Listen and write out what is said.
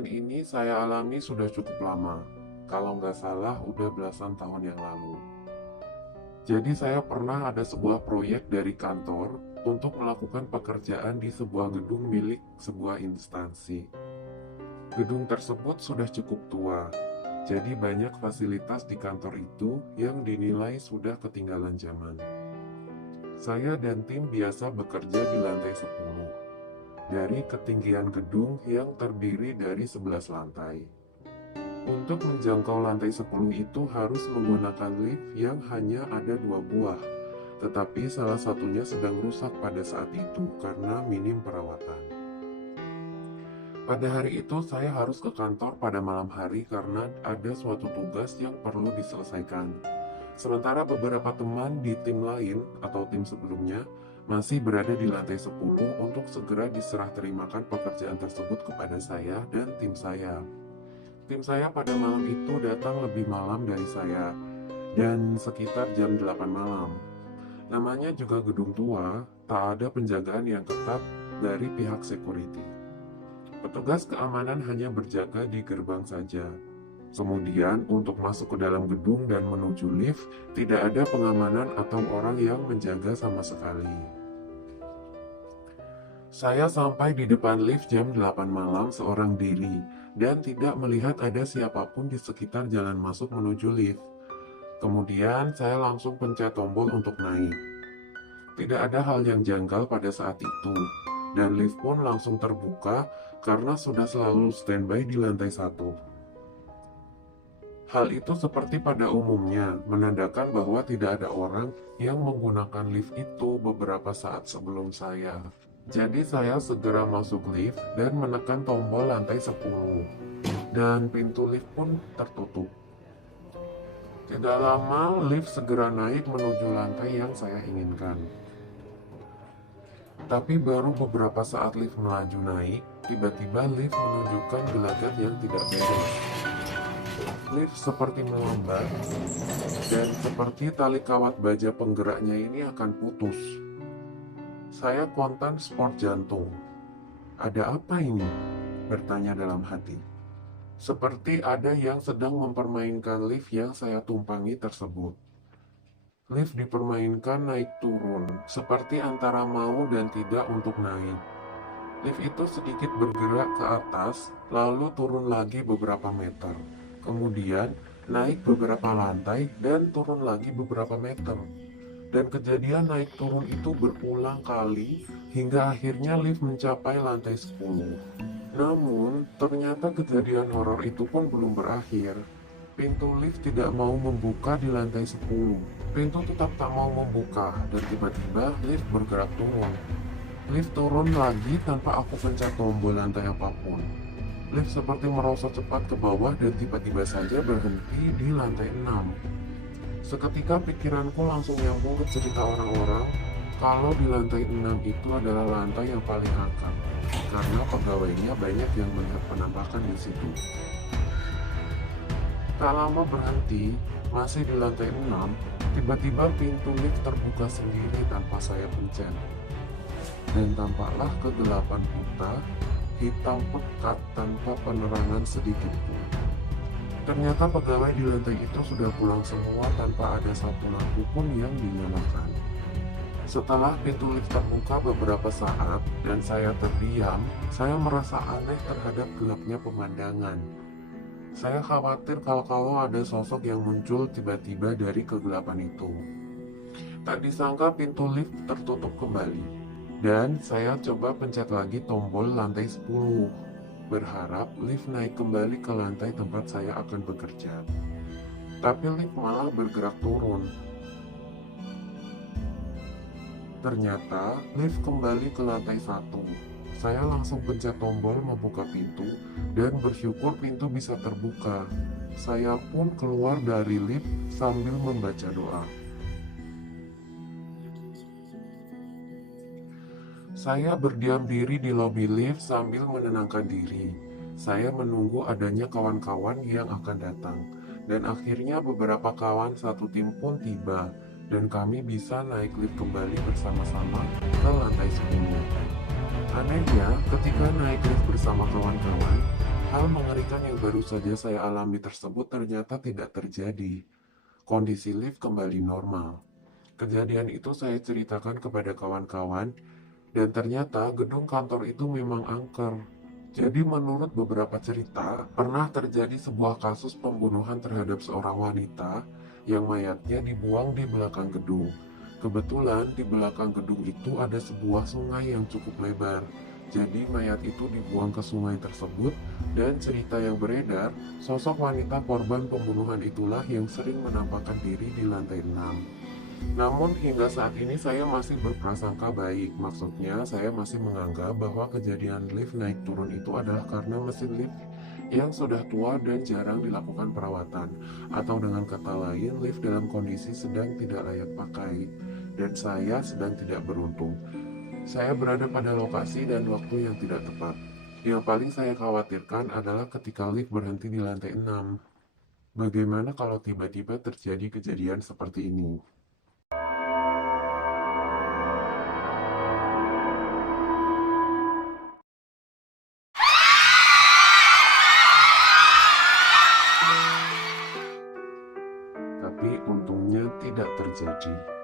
pengalaman ini saya alami sudah cukup lama. Kalau nggak salah, udah belasan tahun yang lalu. Jadi saya pernah ada sebuah proyek dari kantor untuk melakukan pekerjaan di sebuah gedung milik sebuah instansi. Gedung tersebut sudah cukup tua, jadi banyak fasilitas di kantor itu yang dinilai sudah ketinggalan zaman. Saya dan tim biasa bekerja di lantai 10, dari ketinggian gedung yang terdiri dari 11 lantai. Untuk menjangkau lantai 10 itu harus menggunakan lift yang hanya ada 2 buah, tetapi salah satunya sedang rusak pada saat itu karena minim perawatan. Pada hari itu saya harus ke kantor pada malam hari karena ada suatu tugas yang perlu diselesaikan. Sementara beberapa teman di tim lain atau tim sebelumnya masih berada di lantai 10 untuk segera diserah terimakan pekerjaan tersebut kepada saya dan tim saya. Tim saya pada malam itu datang lebih malam dari saya, dan sekitar jam 8 malam. Namanya juga gedung tua, tak ada penjagaan yang ketat dari pihak security. Petugas keamanan hanya berjaga di gerbang saja. Kemudian untuk masuk ke dalam gedung dan menuju lift, tidak ada pengamanan atau orang yang menjaga sama sekali. Saya sampai di depan lift jam 8 malam seorang diri dan tidak melihat ada siapapun di sekitar jalan masuk menuju lift. Kemudian saya langsung pencet tombol untuk naik. Tidak ada hal yang janggal pada saat itu, dan lift pun langsung terbuka karena sudah selalu standby di lantai 1. Hal itu seperti pada umumnya, menandakan bahwa tidak ada orang yang menggunakan lift itu beberapa saat sebelum saya. Jadi saya segera masuk lift dan menekan tombol lantai 10. Dan pintu lift pun tertutup. Tidak lama lift segera naik menuju lantai yang saya inginkan. Tapi baru beberapa saat lift melaju naik, tiba-tiba lift menunjukkan gelagat yang tidak beres. Lift seperti melambat, dan seperti tali kawat baja penggeraknya ini akan putus. Saya kontan sport jantung. Ada apa ini? Bertanya dalam hati. Seperti ada yang sedang mempermainkan lift yang saya tumpangi tersebut. Lift dipermainkan naik turun, seperti antara mau dan tidak untuk naik. Lift itu sedikit bergerak ke atas, lalu turun lagi beberapa meter. Kemudian naik beberapa lantai dan turun lagi beberapa meter. Dan kejadian naik turun itu berulang kali hingga akhirnya lift mencapai lantai 10. Namun, ternyata kejadian horor itu pun belum berakhir. Pintu lift tidak mau membuka di lantai 10. Pintu tetap tak mau membuka dan tiba-tiba lift bergerak turun. Lift turun lagi tanpa aku pencet tombol lantai apapun. Lift seperti merosot cepat ke bawah dan tiba-tiba saja berhenti di lantai 6. Seketika pikiranku langsung nyambung ke cerita orang-orang kalau di lantai 6 itu adalah lantai yang paling angker karena pegawainya banyak yang melihat penampakan di situ. Tak lama berhenti, masih di lantai 6, tiba-tiba pintu lift terbuka sendiri tanpa saya pencet. Dan tampaklah kegelapan buta, hitam pekat tanpa penerangan sedikit pun. Ternyata pegawai di lantai itu sudah pulang semua tanpa ada satu lampu pun yang dinyalakan. Setelah pintu lift terbuka beberapa saat dan saya terdiam, saya merasa aneh terhadap gelapnya pemandangan. Saya khawatir kalau ada sosok yang muncul tiba-tiba dari kegelapan itu. Tak disangka pintu lift tertutup kembali, dan saya coba pencet lagi tombol lantai 10. Berharap lift naik kembali ke lantai tempat saya akan bekerja. Tapi lift malah bergerak turun. Ternyata lift kembali ke lantai 1. Saya langsung pencet tombol membuka pintu dan bersyukur pintu bisa terbuka. Saya pun keluar dari lift sambil membaca doa. Saya berdiam diri di lobi lift sambil menenangkan diri. Saya menunggu adanya kawan-kawan yang akan datang. Dan akhirnya beberapa kawan satu tim pun tiba. Dan kami bisa naik lift kembali bersama-sama ke lantai 10. Anehnya, ketika naik lift bersama kawan-kawan, Hal mengerikan yang baru saja saya alami tersebut ternyata tidak terjadi. Kondisi lift kembali normal. Kejadian itu saya ceritakan kepada kawan-kawan, dan ternyata gedung kantor itu memang angker. Jadi menurut beberapa cerita, pernah terjadi sebuah kasus pembunuhan terhadap seorang wanita yang mayatnya dibuang di belakang gedung. Kebetulan di belakang gedung itu ada sebuah sungai yang cukup lebar. Jadi mayat itu dibuang ke sungai tersebut, dan cerita yang beredar, sosok wanita korban pembunuhan itulah yang sering menampakkan diri di lantai 6. Namun hingga saat ini saya masih berprasangka baik. Maksudnya saya masih menganggap bahwa kejadian lift naik turun itu adalah karena mesin lift yang sudah tua dan jarang dilakukan perawatan. Atau dengan kata lain, lift dalam kondisi sedang tidak layak pakai. Dan saya sedang tidak beruntung. Saya berada pada lokasi dan waktu yang tidak tepat. Yang paling saya khawatirkan adalah ketika lift berhenti di lantai 6. Bagaimana kalau tiba-tiba terjadi kejadian seperti ini? Tapi untungnya tidak terjadi.